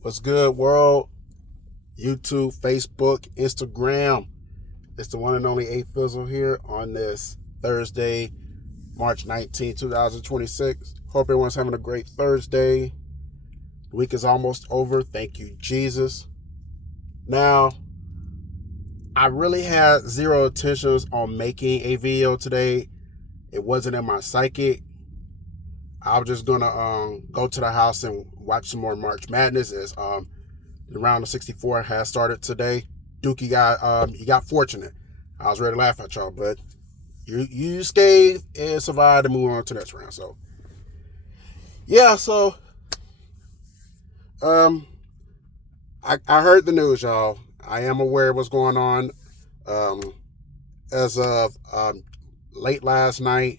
What's good, world? YouTube, Facebook, Instagram. It's the one and only A-Fizzle here on this Thursday, March 19, 2026. Hope everyone's having a great Thursday. The week is almost over. Thank you, Jesus. Now, I really had zero intentions on making a video today. It wasn't in my psychic. I was just gonna go to the house and watch some more March Madness as the round of 64 has started today. Duke, you got fortunate. I was ready to laugh at y'all, but you scathed and survived and move on to the next round. So yeah, I heard the news, y'all. I am aware of what's going on. As of late last night,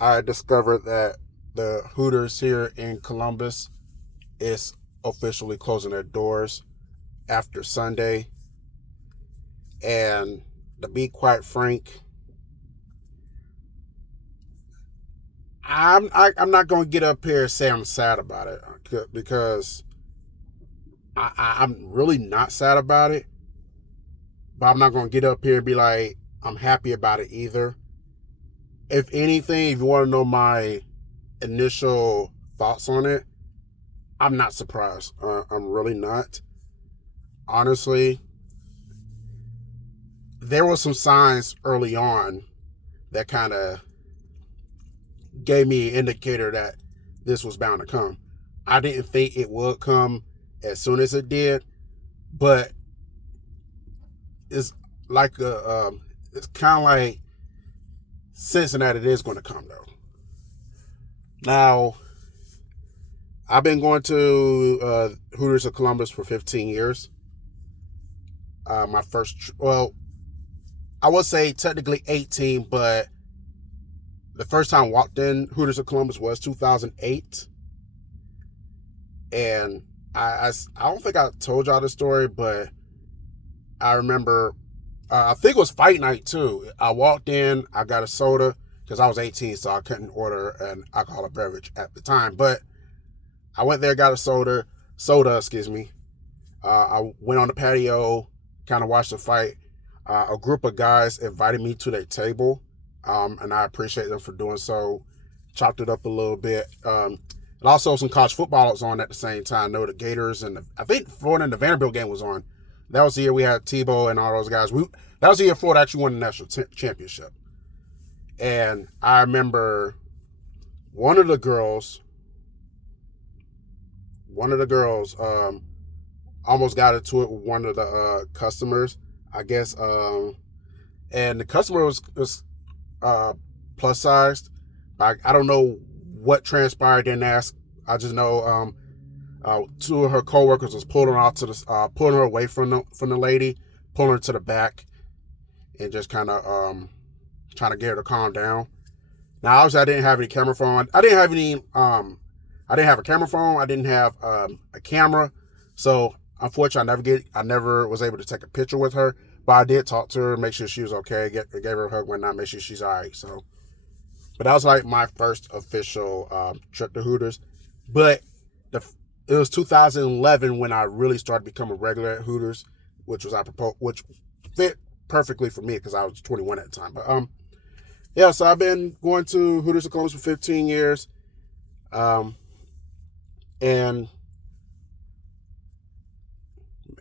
I discovered that the Hooters here in Columbus is officially closing their doors after Sunday. And to be quite frank, I'm not going to get up here and say I'm sad about it, because I'm really not sad about it. But I'm not going to get up here and be like, I'm happy about it either. If anything, if you want to know my initial thoughts on it, I'm not surprised. I'm really not. Honestly, there were some signs early on that kind of gave me an indicator that this was bound to come. I didn't think it would come as soon as it did, but it's like it's kind of like sensing that it is going to come though. Now, I've been going to Hooters of Columbus for 15 years. My first, I would say technically 18, but the first time I walked in Hooters of Columbus was 2008. And I don't think I told y'all this story, but I remember, I think it was fight night too. I walked in, I got a soda because I was 18, so I couldn't order an alcoholic beverage at the time. But I went there, got a soda, excuse me. I went on the patio, kind of watched the fight. A group of guys invited me to their table, and I appreciate them for doing so. Chopped it up a little bit. And also some college football was on at the same time. I know the Gators and I think Florida and the Vanderbilt game was on. That was the year we had Tebow and all those guys. That was the year Florida actually won the national championship. And I remember one of the girls almost got into it with one of the customers, I guess. And the customer was plus sized. I don't know what transpired, didn't ask. I just know two of her coworkers was pulling her pulling her away from the lady, pulling her to the back, and just kind of trying to get her to calm down. Now, obviously, I didn't have any camera phone. I didn't have a camera phone. I didn't have a camera. So unfortunately, I never was able to take a picture with her. But I did talk to her, make sure she was okay, gave her a hug, whatnot, make sure she's all right. So, but that was like my first official trip to Hooters. But it was 2011 when I really started becoming a regular at Hooters, which fit perfectly for me because I was 21 at the time. But yeah, so I've been going to Hooters of Columbus for 15 years. And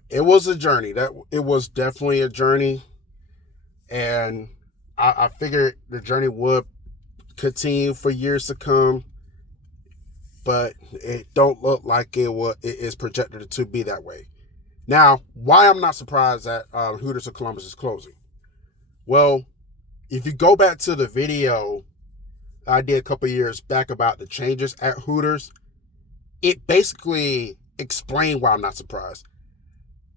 it was a journey. It was definitely a journey. And I figured the journey would continue for years to come. But it don't look like it is projected to be that way. Now, why I'm not surprised that Hooters of Columbus is closing. Well, if you go back to the video I did a couple years back about the changes at Hooters, it basically explained why I'm not surprised.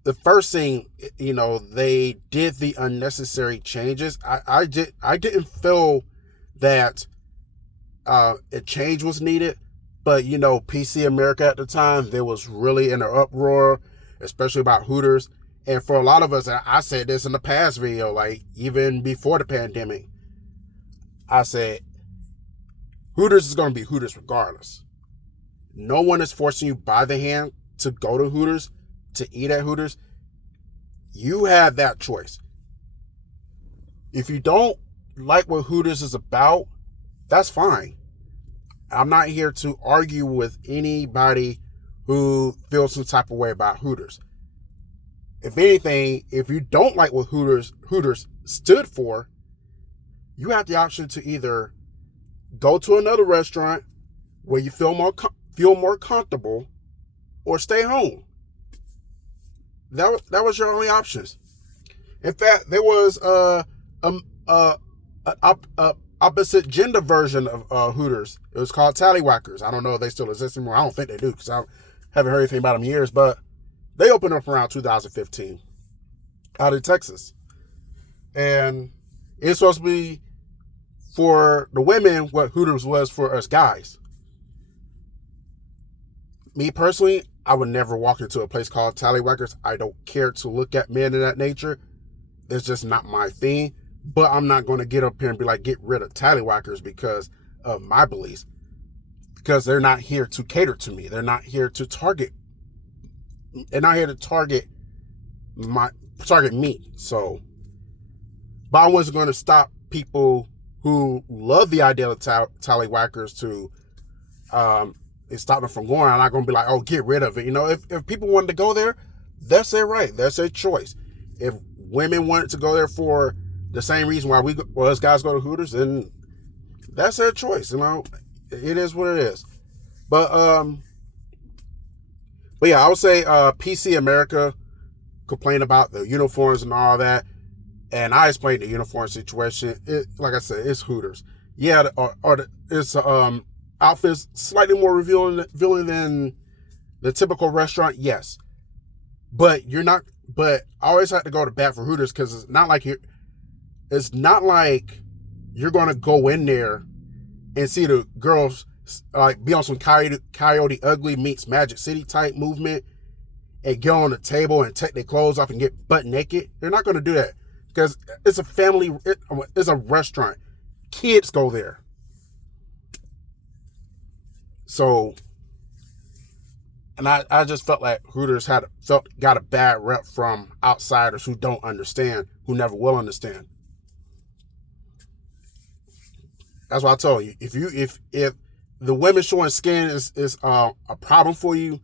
The first thing, they did the unnecessary changes. I didn't feel that a change was needed, but PC America at the time, there was really in an uproar, especially about Hooters. And for a lot of us, I said this in the past video, like even before the pandemic, I said Hooters is going to be Hooters regardless. No one is forcing you by the hand to go to Hooters, to eat at Hooters, you have that choice. If you don't like what Hooters is about, that's fine. I'm not here to argue with anybody who feels some type of way about Hooters. If anything, if you don't like what Hooters stood for, you have the option to either go to another restaurant where you feel more comfortable, or stay home. That was your only options. In fact, there was opposite gender version of Hooters. It was called Tallywhackers. I don't know if they still exist anymore. I don't think they do, because I haven't heard anything about them in years, but they opened up around 2015 out of Texas. And it's supposed to be for the women what Hooters was for us guys. Me personally, I would never walk into a place called Tallywhackers. I don't care to look at men of that nature. It's just not my thing. But I'm not going to get up here and be like, get rid of Tallywhackers because of my beliefs. Because they're not here to cater to me. They're not here to target. They're not here to target me. So, but I wasn't going to stop people who love the idea of Tallywhackers to stop them from going. I'm not going to be like, oh, get rid of it. You know, if people wanted to go there, that's their right. That's their choice. If women wanted to go there for the same reason why us guys go to Hooters, then that's their choice. You know, it is what it is. But yeah, I would say PC America complained about the uniforms and all that, and I explained the uniform situation. Like I said, it's Hooters. Yeah, it's outfits slightly more revealing than the typical restaurant. Yes, but you're not. But I always have to go to bat for Hooters because it's not like you're going to go in there and see the girls like be on some Coyote Ugly meets Magic City type movement and get on the table and take their clothes off and get butt naked. They're not going to do that because it's a family. It's a restaurant. Kids go there. So, and I just felt like Hooters got a bad rep from outsiders who don't understand, who never will understand. That's why I told you, if the women showing skin is a problem for you,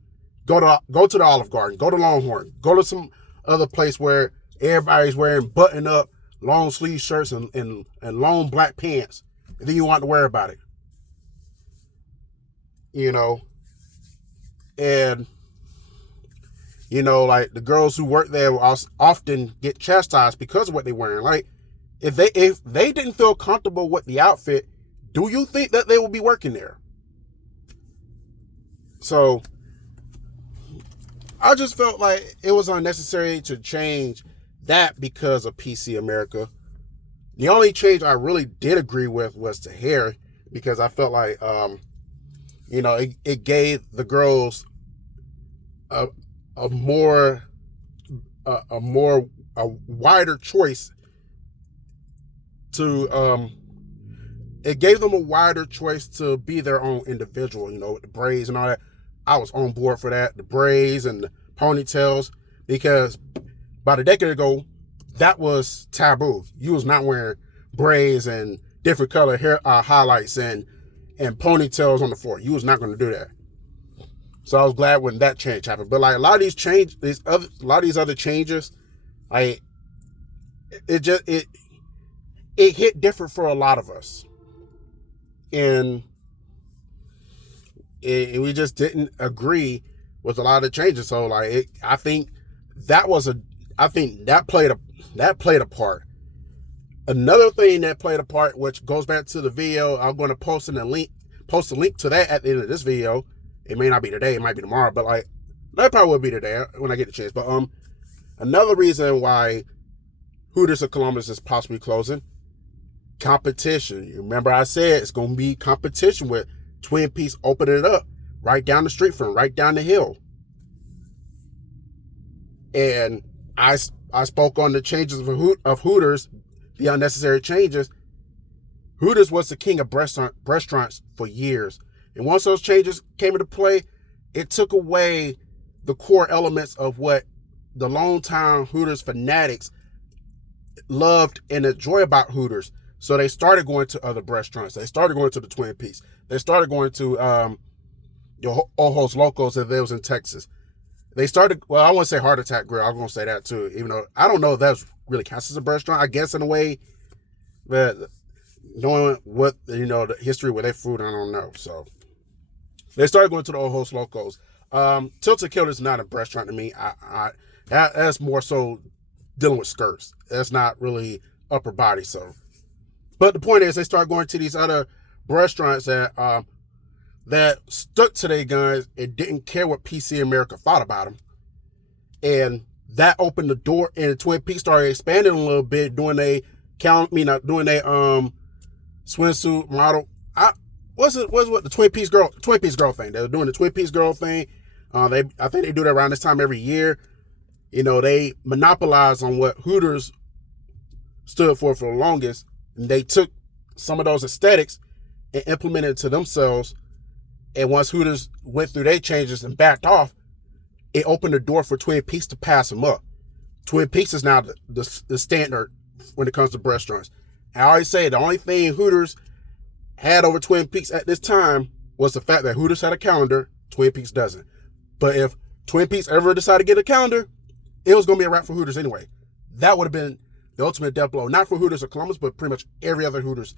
go to the Olive Garden, go to Longhorn, go to some other place where everybody's wearing button up long sleeve shirts and long black pants, and then you want to worry about it. You know, and you know, like the girls who work there will often get chastised because of what they're wearing. Like if they didn't feel comfortable with the outfit, do you think that they will be working there? So I just felt like it was unnecessary to change that because of PC America. The only change I really did agree with was the hair, because I felt like you know, it gave the girls a wider choice to it gave them a wider choice to be their own individual, you know, with the braids and all that. I was on board for that, the braids and the ponytails, because about a decade ago, that was taboo. You was not wearing braids and different color hair highlights and ponytails on the floor. You was not going to do that. So I was glad when that change happened. But like a lot of these other changes, like it hit different for a lot of us, and we just didn't agree with a lot of the changes. So like I think that played a part. Another thing that played a part, which goes back to the video, I'm going to post a link to that at the end of this video. It may not be today, it might be tomorrow, but like that probably will be today when I get the chance. But another reason why Hooters of Columbus is possibly closing, competition. You remember I said it's going to be competition with Twin Peaks opening it up right down the street from, right down the hill. And I spoke on the changes of Hooters, the unnecessary changes. Hooters was the king of restaurants for years. And once those changes came into play, it took away the core elements of what the longtime Hooters fanatics loved and enjoy about Hooters. So they started going to other restaurants. They started going to the Twin Peaks. They started going to Ojos Locos if they was in Texas. They started, well, I want to say Heart Attack Grill. I'm going to say that too, even though I don't know if that's really counts as a restaurant, I guess in a way, but knowing what, the history with their food, I don't know. So they started going to the Ojos Locos. Tilted Killer is not a restaurant to me. That's more so dealing with skirts. That's not really upper body. So, but the point is, they start going to these other restaurants that stuck to their guns and didn't care what PC America thought about them, and that opened the door. And Twin Peaks started expanding a little bit, doing a swimsuit model. What's what the Twin Peaks girl thing? They were doing the Twin Peaks girl thing. I think they do that around this time every year. They monopolized on what Hooters stood for the longest, and they took some of those aesthetics and implemented it to themselves. And once Hooters went through their changes and backed off, it opened the door for Twin Peaks to pass them up. Twin Peaks is now the standard when it comes to restaurants. I always say the only thing Hooters had over Twin Peaks at this time was the fact that Hooters had a calendar, Twin Peaks doesn't. But if Twin Peaks ever decided to get a calendar, it was going to be a wrap for Hooters anyway. That would have been the ultimate death blow. Not for Hooters or Columbus, but pretty much every other Hooters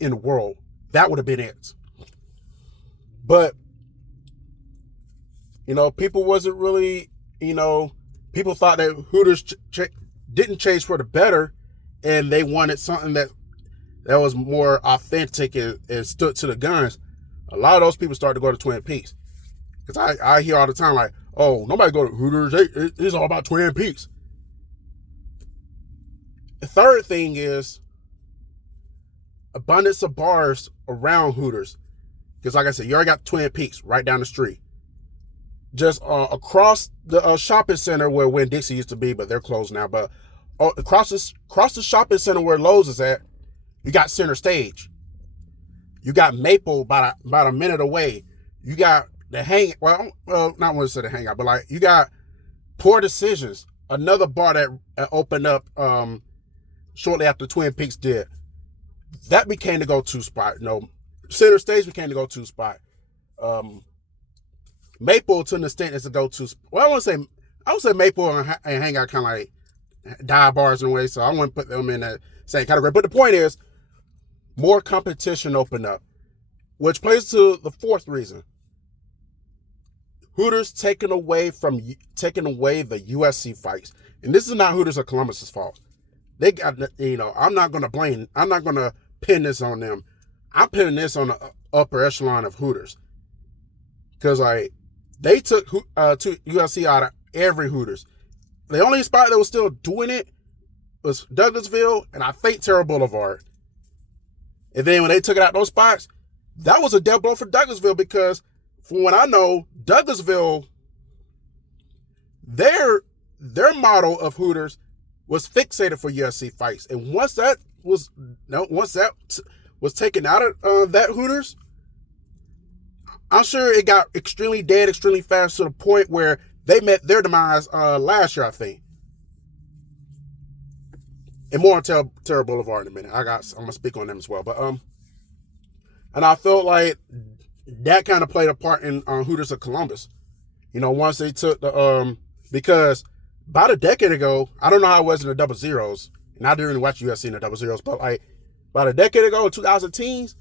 in the world. That would have been it. But, people wasn't really, people thought that Hooters didn't change for the better, and they wanted something that was more authentic and stood to the guns. A lot of those people started to go to Twin Peaks. Because I hear all the time like, oh, nobody go to Hooters. It's all about Twin Peaks. The third thing is abundance of bars around Hooters. Because like I said, you already got Twin Peaks right down the street. Just across the shopping center where Winn-Dixie used to be, but they're closed now. But across the shopping center where Lowe's is at, you got Center Stage. You got Maple about a minute away. You got the not want to say the Hangout, but like you got Poor Decisions, another bar that opened up shortly after Twin Peaks did. That became the go-to spot. Center Stage became the go-to spot. Maple, to an extent, is a go-to. Well, I would say Maple and Hangout kind of like dive bars in a way, so I wouldn't put them in that same category. But the point is, more competition opened up, which plays to the fourth reason. Hooters taking away the USC fights, and this is not Hooters or Columbus's fault. They got, I'm not gonna pin this on them. I'm pinning this on the upper echelon of Hooters, because like they took USC out of every Hooters. The only spot that was still doing it was Douglasville and I think Terra Boulevard. And then when they took it out those spots, that was a dead blow for Douglasville, because from what I know, Douglasville, their model of Hooters was fixated for USC fights. And once that was taken out of that Hooters, I'm sure it got extremely dead, extremely fast, to the point where they met their demise last year, I think. And more on Terra Boulevard in a minute. I'm gonna speak on them as well. But and I felt like that kind of played a part in Hooters of Columbus. Once they took the because about a decade ago, I don't know how it was in the double zeros, and I didn't really watch USC in the double zeros, but like about a decade ago, in 2010s,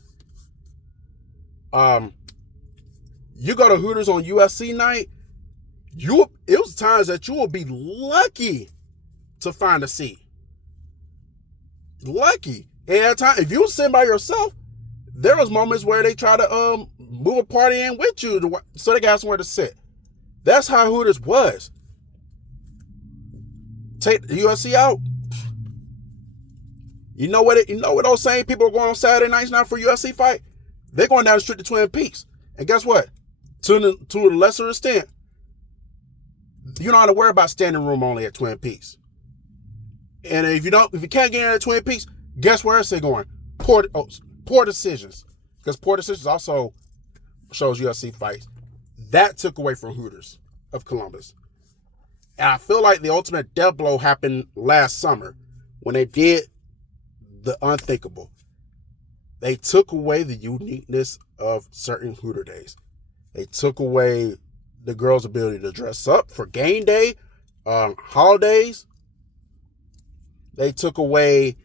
you go to Hooters on USC night, it was times that you will be lucky to find a seat. Lucky. And at times, if you were sitting by yourself, there was moments where they try to move a party in with you so they got somewhere to sit. That's how Hooters was. Take the USC out. You know what those same people are going on Saturday nights now for USC fight? They're going down the street to Twin Peaks. And guess what? To a lesser extent, you don't have to worry about standing room only at Twin Peaks. And if you can't get in at Twin Peaks, guess where else they're going? Poor Decisions. Because Poor Decisions also shows USC fights. That took away from Hooters. of Columbus. And I feel like the ultimate death blow happened last summer when they did the unthinkable. They took away the uniqueness of certain Hooter days. They took away the girls' ability to dress up for game day, holidays. They took away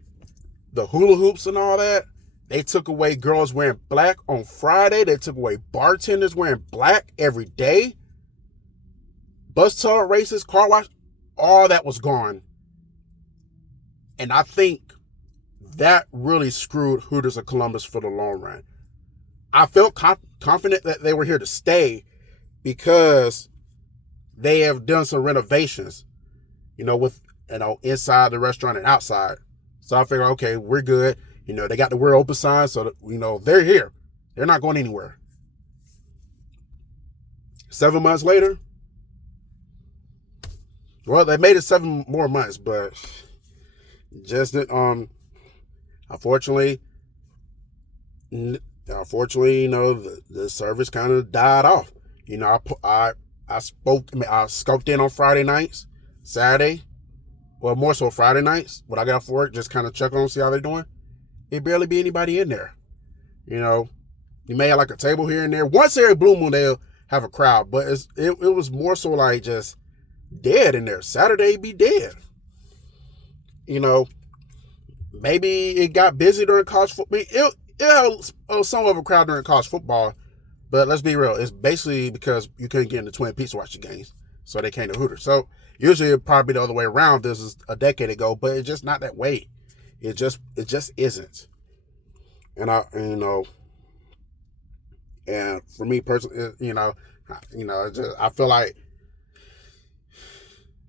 the hula hoops and all that. They took away girls wearing black on Friday. They took away bartenders wearing black every day. Bus tour races, car wash, all that was gone. And I think that really screwed Hooters of Columbus for the long run. I felt confident that they were here to stay because they have done some renovations, with, inside the restaurant and outside. So I figured, okay, we're good. They got the we're open sign, so that, they're here. They're not going anywhere. 7 months later, well, they made it 7 more months, but just unfortunately, the service kind of died off. I scoped in on Friday nights, Saturday, well, more so Friday nights when I got off work, just kind of check on them, see how they're doing. It barely be anybody in there. You may have like a table here and there. Once every blue moon, they'll have a crowd, but it was more so like just dead in there. Saturday be dead. Maybe it got busy during college football. It had some of a crowd during college football, but let's be real. It's basically because you couldn't get into Twin Peaks to watch the games, so they came to Hooters. So usually it'd probably be the other way around. This is a decade ago, but it's just not that way. It just isn't. And and for me personally, I feel like,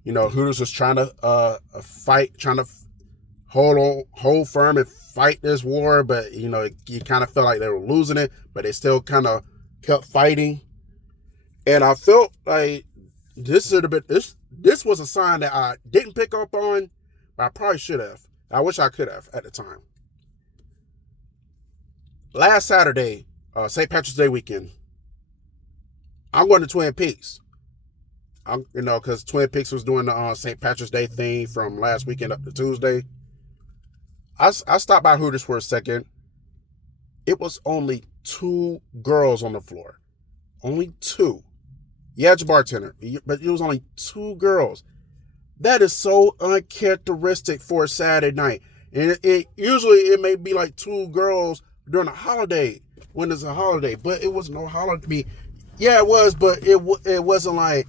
Hooters was trying to fight, trying to hold firm and fight this war, but you kind of felt like they were losing it, but they still kind of kept fighting. And I felt like this was a sign that I didn't pick up on, but I probably should have. I wish I could have at the time. Last Saturday, St. Patrick's Day weekend, I'm going to Twin Peaks. Because Twin Peaks was doing the St. Patrick's Day thing from last weekend up to Tuesday. I stopped by Hooters for a second. It was only 2 girls on the floor. Only 2. Yeah, it's a bartender, but it was only 2 girls. That is so uncharacteristic for a Saturday night. And it usually may be like 2 girls during a holiday, when it's a holiday, but it was no holiday. Yeah, it was, but it wasn't like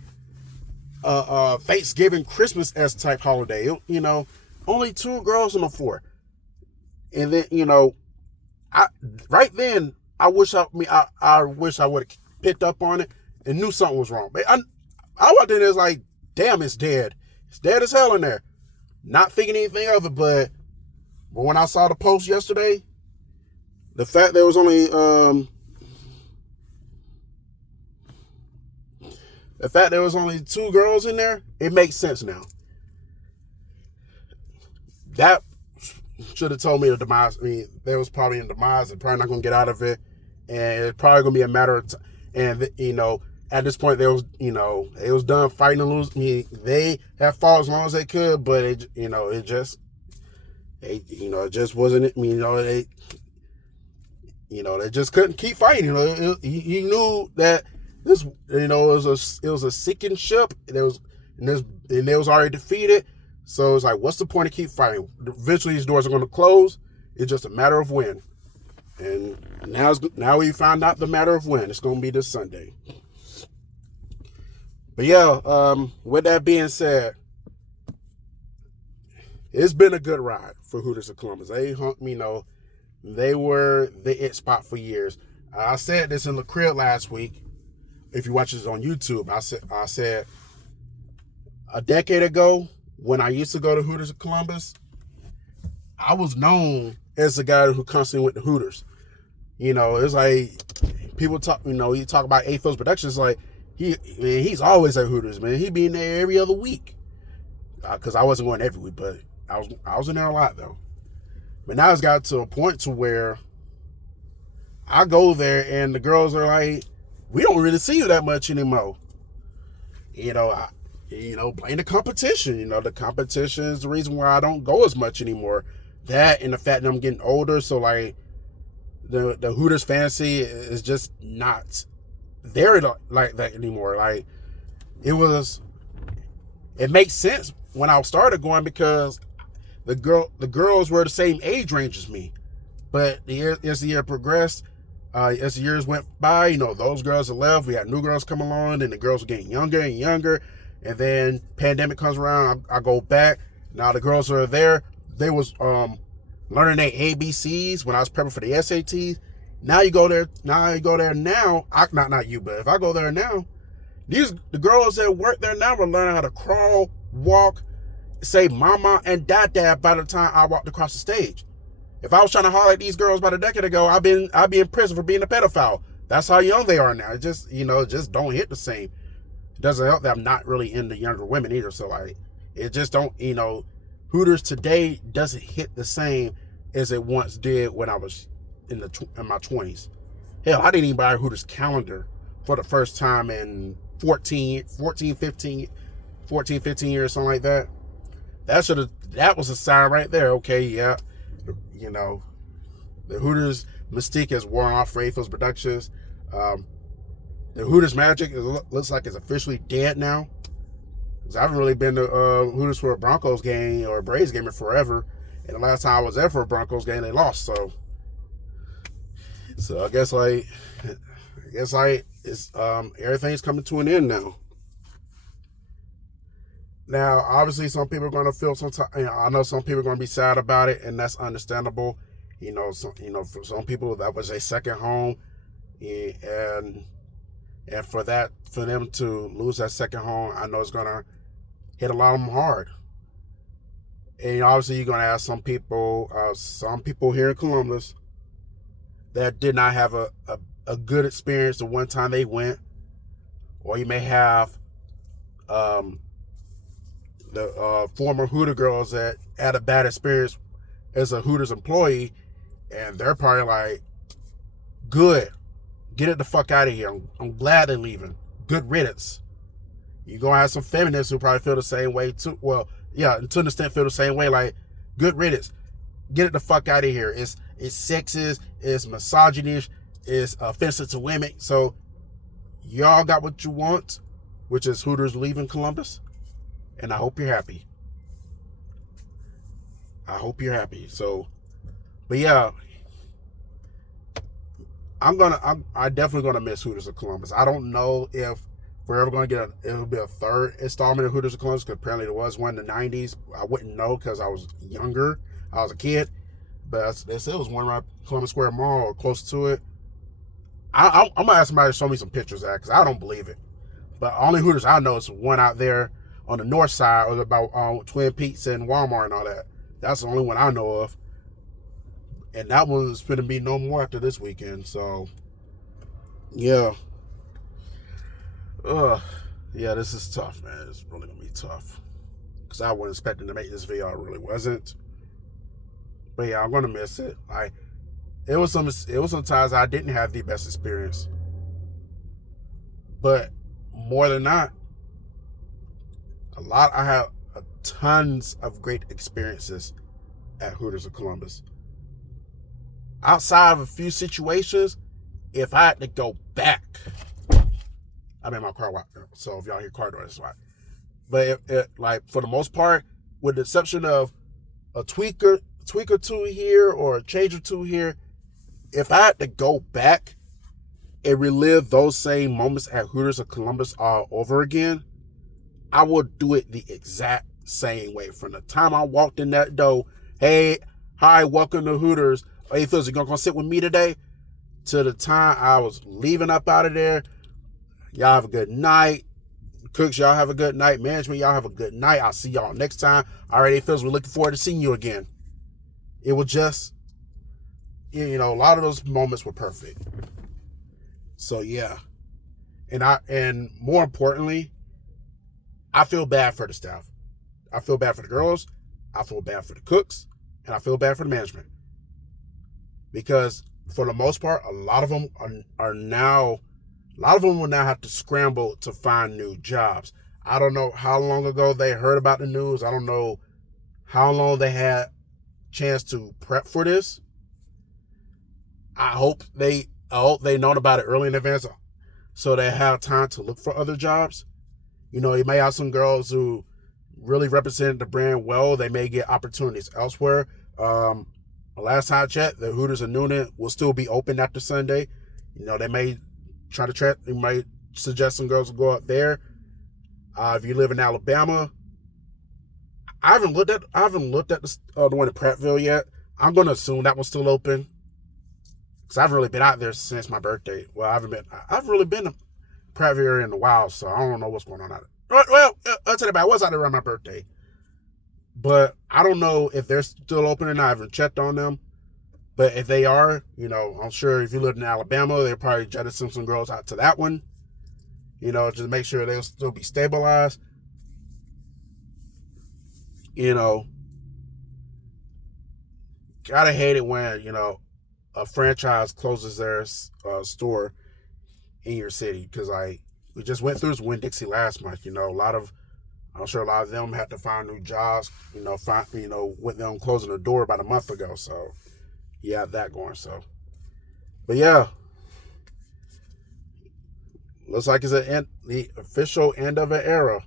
Thanksgiving, Christmas-esque type holiday. Only 2 girls on the floor. And then, I wish I would have picked up on it and knew something was wrong. But I walked in there, it's like, damn, it's dead. It's dead as hell in there. Not thinking anything of it, but when I saw the post yesterday, the fact there was only 2 girls in there, it makes sense now. That should have told me the demise. There was probably a demise and probably not going to get out of it. And it's probably going to be a matter of time. And, at this point, it was done fighting and losing. They have fought as long as they could, but it just wasn't it. They just couldn't keep fighting. He knew that this, it was a sinking ship. And they was already defeated. So it's like, what's the point of keep fighting? Eventually, these doors are going to close. It's just a matter of when. And now we found out the matter of when. It's going to be this Sunday. But yeah, with that being said, it's been a good ride for Hooters of Columbus. They were the it spot for years. I said this in the crib last week. If you watch this on YouTube, I said a decade ago, when I used to go to Hooters of Columbus, I was known as the guy who constantly went to Hooters. It's like people talk, you talk about A-Fizzle Productions, like he's always at Hooters, man. He be in there every other week. Because I wasn't going every week, but I was in there a lot though. But now it's got to a point to where I go there and the girls are like, we don't really see you that much anymore. Blame the competition. The competition is the reason why I don't go as much anymore. That and the fact that I'm getting older, so like the Hooters fantasy is just not there like that anymore. Like it makes sense when I started going because the girls were the same age range as me, but as the year progressed, as the years went by, those girls have left. We had new girls come along, and the girls were getting younger and younger. And then pandemic comes around, I go back. Now the girls are there. They was learning their ABCs when I was prepping for the SATs. Now you go there. Now, not you, but if I go there now, the girls that work there now are learning how to crawl, walk, say mama and dad by the time I walked across the stage. If I was trying to holler at these girls about a decade ago, I'd be in prison for being a pedophile. That's how young they are now. It just don't hit the same. It doesn't help that I'm not really into younger women either. So like, it just don't, Hooters today doesn't hit the same as it once did when I was in my 20s. Hell, I didn't even buy a Hooters calendar for the first time in 14, 15 years, something like that. That was a sign right there. Okay, yeah. The Hooters mystique has worn off for A-Fizzle Productions. The Hooters magic looks like it's officially dead now. Because I haven't really been to Hooters for a Broncos game or a Braves game in forever. And the last time I was there for a Broncos game, they lost. So I guess it's everything's coming to an end now. Now, obviously, some people are going to feel I know some people are going to be sad about it, and that's understandable. For some people that was a second home, and for them to lose that second home, I know it's going to hit a lot of them hard. And obviously, you're going to have some people here in Columbus that did not have a good experience the one time they went, or you may have the former Hooter girls that had a bad experience as a Hooters employee, and they're probably like, good, get it the fuck out of here. I'm glad they're leaving. Good riddance. You're going to have some feminists who probably feel the same way too. Well, yeah, to an extent feel the same way, like, good riddance. Get it the fuck out of here. It's sexist, it's misogynist, it's offensive to women. So y'all got what you want, which is Hooters leaving Columbus. And I hope you're happy. So, but yeah, I'm definitely gonna miss Hooters of Columbus. I don't know if we're ever gonna it'll be a third installment of Hooters of Columbus, because apparently there was one in the 90s. I wouldn't know because I was younger. I was a kid, but they said it was one around Columbus Square Mall or close to it. I'm gonna ask somebody to show me some pictures of that, because I don't believe it. But only Hooters I know is one out there on the north side, or about Twin Peaks and Walmart and all that. That's the only one I know of. And that one's going to be no more after this weekend. So, yeah. Yeah, this is tough, man. It's really going to be tough. Because I wasn't expecting to make this video. I really wasn't. But yeah, I'm going to miss it. It was some times I didn't have the best experience. But more than that, I have tons of great experiences at Hooters of Columbus. Outside of a few situations, if I had to go back, I'm in my car, so if y'all hear car door, that's why. But like, for the most part, with the exception of a tweak or two here or a change or two here, if I had to go back and relive those same moments at Hooters of Columbus all over again, I would do it the exact same way. From the time I walked in that door, hey, hi, welcome to Hooters. Hey, Phil, you gonna come sit with me today? To the time I was leaving up out of there, y'all have a good night. Cooks, y'all have a good night. Management, y'all have a good night. I'll see y'all next time. All right, Phil, we're looking forward to seeing you again. It was just, a lot of those moments were perfect. So yeah, and more importantly, I feel bad for the staff. I feel bad for the girls. I feel bad for the cooks, and I feel bad for the management. Because for the most part, a lot of them will now have to scramble to find new jobs. I don't know how long ago they heard about the news. I don't know how long they had chance to prep for this. I hope they known about it early in advance so they have time to look for other jobs. You know, you may have some girls who really represent the brand well. They may get opportunities elsewhere. Last time I checked, the Hooters in Noonan will still be open after Sunday. You know, they may they might suggest some girls to go up there. If you live in Alabama, I haven't looked at the one in Prattville yet. I'm gonna assume that one's still open because I haven't really been out there since my birthday. Well, I've really been to Prattville in a while, so I don't know what's going on out there. Well, I'll tell you about it. I was out there around my birthday, but I don't know if they're still open or not. I haven't checked on them. But if they are, you know, I'm sure if you live in Alabama, they'll probably jettison some girls out to that one. You know, just make sure they'll still be stabilized. You know, gotta hate it when, you know, a franchise closes their store in your city. Because we just went through this Winn-Dixie last month. You know, I'm sure a lot of them had to find new jobs, you know, with them closing the door about a month ago. So, you have that going. So, but yeah, looks like it's the official end of an era.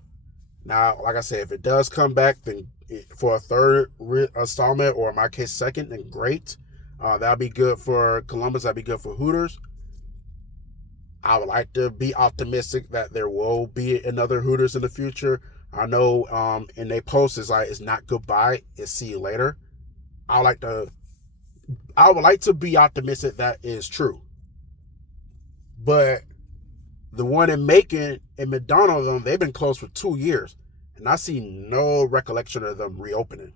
Now, like I said, if it does come back, then for a third installment, or in my case, second, then great. That'll be good for Columbus. That'll be good for Hooters. I would like to be optimistic that there will be another Hooters in the future. I know in their post it's not goodbye, it's see you later. I would like to be optimistic that is true. But the one in Macon and McDonald, they've been closed for 2 years. And I see no recollection of them reopening.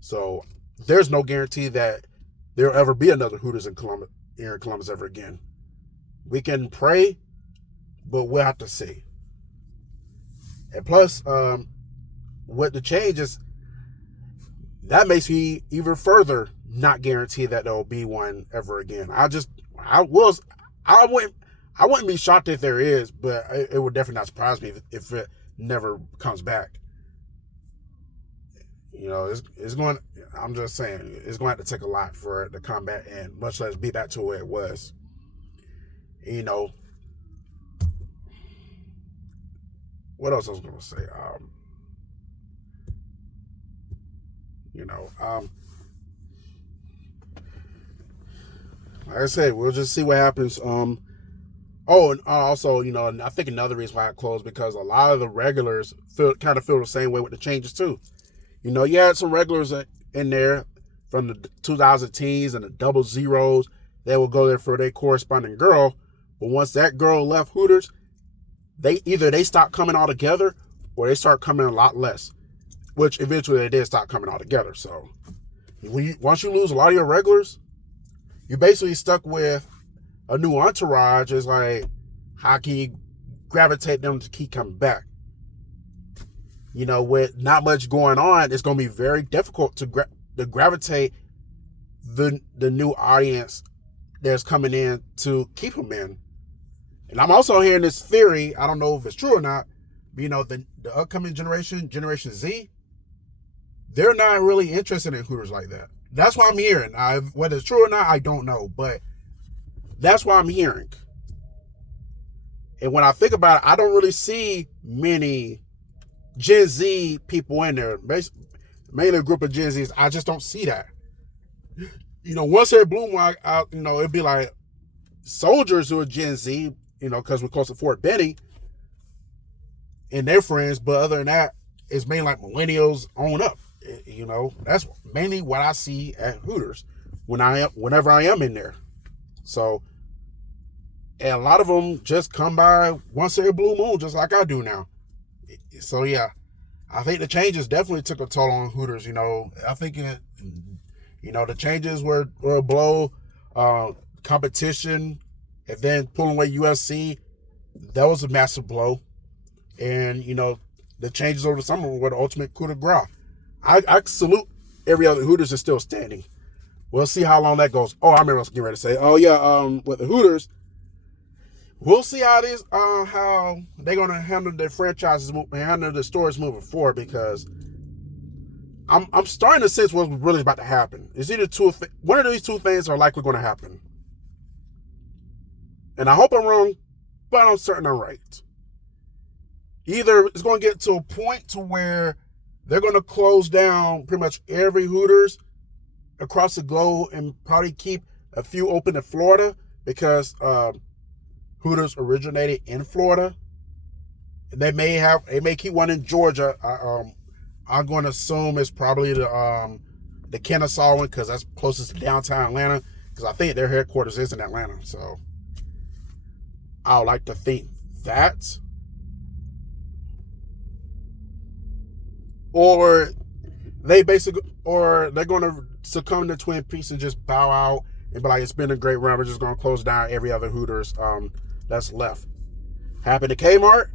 So there's no guarantee that there'll ever be another Hooters in Columbus ever again. We can pray, but we'll have to see. And plus, with the changes, that makes me even further not guarantee that there'll be one ever again. I wouldn't be shocked if there is, but it would definitely not surprise me if it never comes back. You know, I'm just saying, it's going to have to take a lot for it to come back, and much less be back to where it was. You know, what else I was going to say? Like I said, we'll just see what happens. And also, you know, I think another reason why it closed, because a lot of the regulars kind of feel the same way with the changes too. You know, you had some regulars in there from the 2010s and the double zeros that will go there for their corresponding girl. But once that girl left Hooters, they stopped coming all together, or they start coming a lot less, which eventually they did stop coming all together. So once you lose a lot of your regulars, you're basically stuck with a new entourage. Is like, how can you gravitate them to keep coming back? You know, with not much going on, it's going to be very difficult to gravitate the new audience that's coming in to keep them in. And I'm also hearing this theory, I don't know if it's true or not, but, you know, the upcoming Generation Z, they're not really interested in Hooters like that. That's what I'm hearing. Whether it's true or not, I don't know, but that's what I'm hearing. And when I think about it, I don't really see many Gen Z people in there. Mainly a group of Gen Zs. I just don't see that. You know, once they're bloom, you know, it'd be like soldiers who are Gen Z, you know, because we're close to Fort Benning and their friends. But other than that, it's mainly like millennials on up. You know, that's mainly what I see at Hooters whenever I am in there. So, and a lot of them just come by once every blue moon, just like I do now. So yeah, I think the changes definitely took a toll on Hooters. You know, I think the changes were a blow. Competition, and then pulling away USC, that was a massive blow. And you know, the changes over the summer were the ultimate coup de grace. I salute every other Hooters is still standing. We'll see how long that goes. Oh, I remember I was getting ready to say, with the Hooters, we'll see how they're gonna handle their franchises, handle the stores moving forward, because I'm starting to sense what's really about to happen. It's either one of these two things are likely going to happen, and I hope I'm wrong, but I'm certain I'm right. Either it's going to get to a point to where they're going to close down pretty much every Hooters across the globe and probably keep a few open in Florida, because Hooters originated in Florida. They may keep one in Georgia. I'm going to assume it's probably the Kennesaw one, because that's closest to downtown Atlanta, because I think their headquarters is in Atlanta. So I would like to think that. Or they're going to succumb to Twin Peaks and just bow out and be like, it's been a great run, we're just going to close down every other Hooters that's left. Happened to Kmart.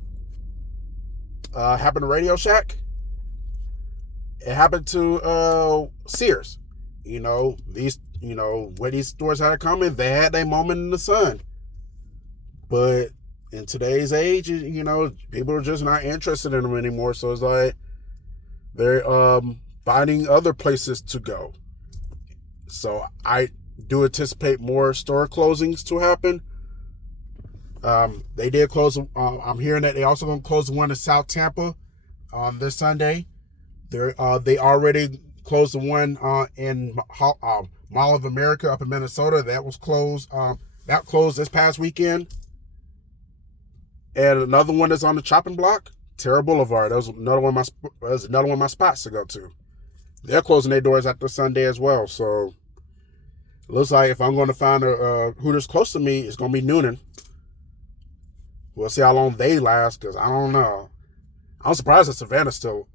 Happened to Radio Shack. It happened to Sears. Where these stores had it coming, they had their moment in the sun. But in today's age, people are just not interested in them anymore. So it's like they're finding other places to go. So I do anticipate more store closings to happen. They did close. I'm hearing that they also going to close the one in South Tampa on this Sunday. They already closed the one in Mall of America up in Minnesota. That was closed. That closed this past weekend. And another one that's on the chopping block, Terra Boulevard. That was another one of my spots to go to. They're closing their doors after Sunday as well. So it looks like if I'm going to find a Hooters close to me, it's going to be Noonan. We'll see how long they last, because I don't know. I'm surprised that Savannah still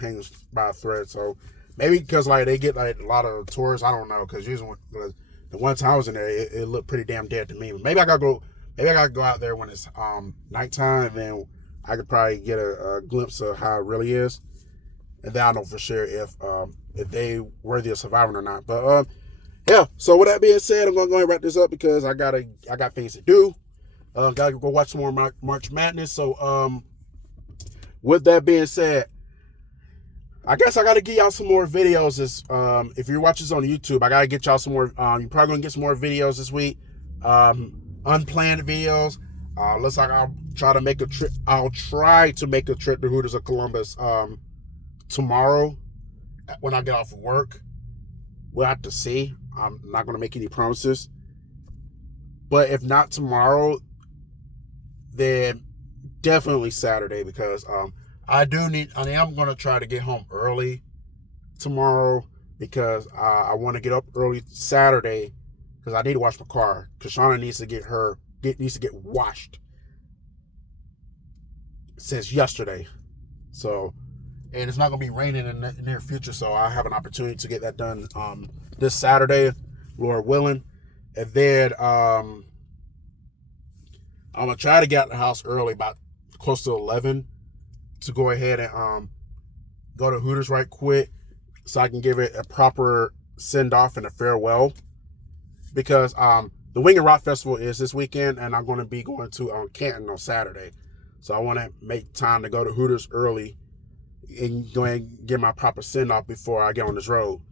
hangs by a thread. So maybe because they get a lot of tourists. I don't know, because usually the one time I was in there, it looked pretty damn dead to me. But maybe I gotta go out there when it's nighttime, and then I could probably get a glimpse of how it really is, and then I know for sure if they worthy of surviving or not. But yeah. So with that being said, I'm gonna go ahead and wrap this up, because I got things to do. Gotta go watch some more March Madness. So with that being said, I guess I gotta get y'all some more videos. If you're watching this on YouTube, I gotta get y'all some more. You're probably gonna get some more videos this week. Unplanned videos. Looks like I'll try to make a trip. I'll try to make a trip to Hooters of Columbus tomorrow when I get off of work. We'll have to see. I'm not gonna make any promises. But if not tomorrow, then definitely Saturday, because I am going to try to get home early tomorrow, because I want to get up early Saturday, because I need to wash my car, because Shauna needs to get washed since yesterday. So, and it's not going to be raining in the near future, so I have an opportunity to get that done this Saturday, Lord willing. And then I'm going to try to get out of the house early, about close to 11, to go ahead and go to Hooters right quick, so I can give it a proper send-off and a farewell. Because the Wing and Rock Festival is this weekend, and I'm going to be going to Canton on Saturday. So I want to make time to go to Hooters early and go ahead and get my proper send-off before I get on this road.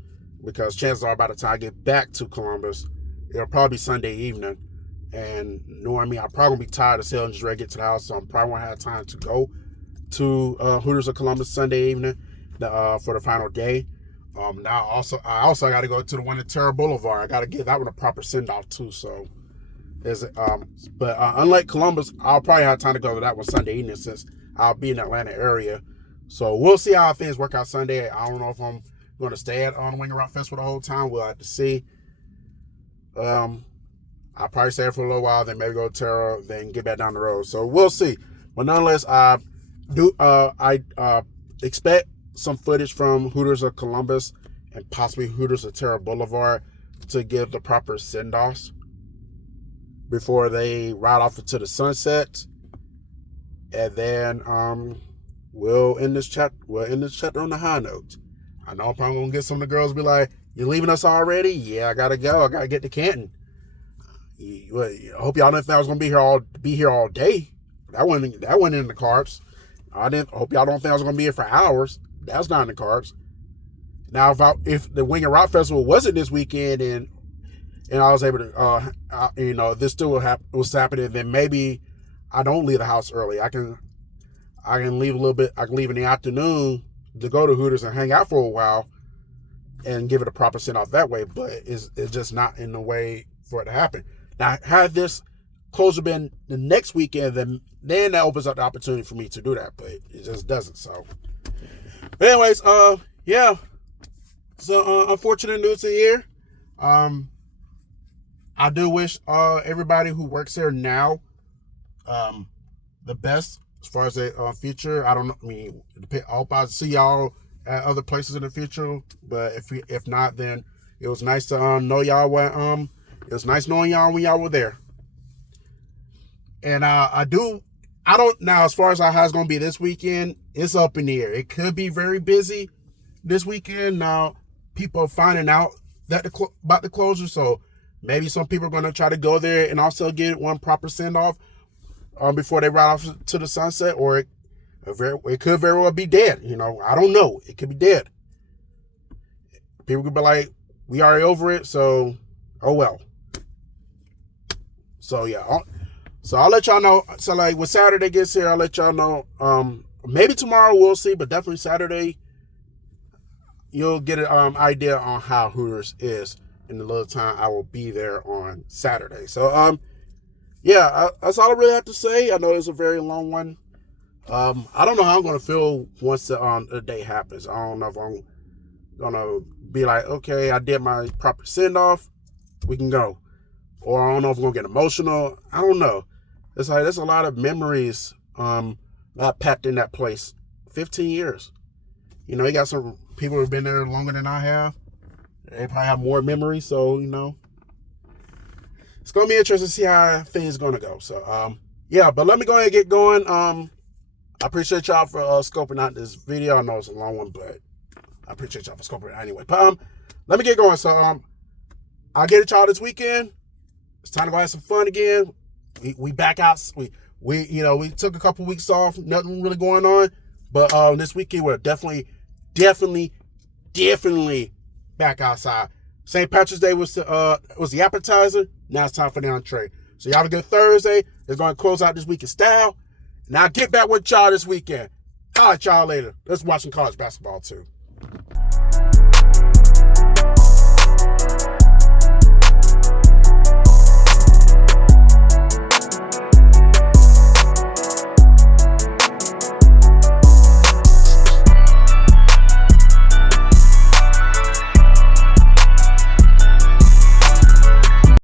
Because chances are by the time I get back to Columbus, it'll probably be Sunday evening. And knowing me, I'm probably going to be tired as hell and just ready to get to the house. So I'm probably won't have time to go to Hooters of Columbus Sunday evening for the final day. Now I also got to go to the one at Terra Boulevard. I got to give that one a proper send-off too. So but unlike Columbus, I'll probably have time to go to that one Sunday evening, since I'll be in the Atlanta area. So we'll see how things work out Sunday. I don't know if I'm going to stay at Wing and Rock Festival the whole time. We'll have to see. I'll probably stay for a little while, then maybe go to Terra, then get back down the road. So we'll see. But nonetheless, I expect some footage from Hooters of Columbus and possibly Hooters of Terra Boulevard to give the proper send-offs before they ride off into the sunset. And then we'll end this chapter on a high note. I know I'm probably gonna get some of the girls be like, "You leaving us already?" Yeah, I gotta go. I gotta get to Canton. I hope y'all didn't think I was gonna be here all day. That wasn't in the cards. I hope y'all don't think I was gonna be here for hours. That's not in the cards. Now, if the Wing and Rock Festival wasn't this weekend and I was able to, this still was happening, then maybe I don't leave the house early. I can leave a little bit. I can leave in the afternoon to go to Hooters and hang out for a while and give it a proper send off that way. But it's just not in the way for it to happen. Now, had this closure been the next weekend, then that opens up the opportunity for me to do that. But it just doesn't. So, but anyways, yeah. So unfortunate news to hear. I do wish everybody who works here now the best as far as the future. I don't know. I mean, I hope I see y'all at other places in the future. But if not, then it was nice to know y'all. It was nice knowing y'all when y'all were there. And I don't now as far as how it's gonna be this weekend. It's up in the air. It could be very busy this weekend. Now people are finding out that about the closure, so maybe some people are going to try to go there and also get one proper send-off before they ride off to the sunset, or it could very well be dead. I don't know. It could be dead. People could be like, we already over it, so, oh well. So, yeah. So, I'll let y'all know. So, like, when Saturday gets here, I'll let y'all know. Maybe tomorrow, we'll see, but definitely Saturday, you'll get an idea on how Hooters is in the little time I will be there on Saturday. So, yeah, that's all I really have to say. I know it's a very long one. I don't know how I'm going to feel once the day happens. I don't know if I'm going to be like, okay, I did my proper send-off, we can go. Or I don't know if I'm going to get emotional. I don't know. It's like there's a lot of memories not packed in that place. 15 years. You got some people who have been there longer than I have. They probably have more memories, so, it's going to be interesting to see how things are going to go. So, yeah, but let me go ahead and get going. I appreciate y'all for scoping out this video. I know it's a long one, but I appreciate y'all for scoping it out anyway. But let me get going. So, I'll get at y'all this weekend. It's time to go have some fun again. We back out. We took a couple weeks off. Nothing really going on. But this weekend, we're definitely back outside. St. Patrick's Day was the appetizer. Now it's time for the entree. So y'all have a good Thursday. It's going to close out this week in style. And I'll get back with y'all this weekend. I'll let y'all later. Let's watch some college basketball too.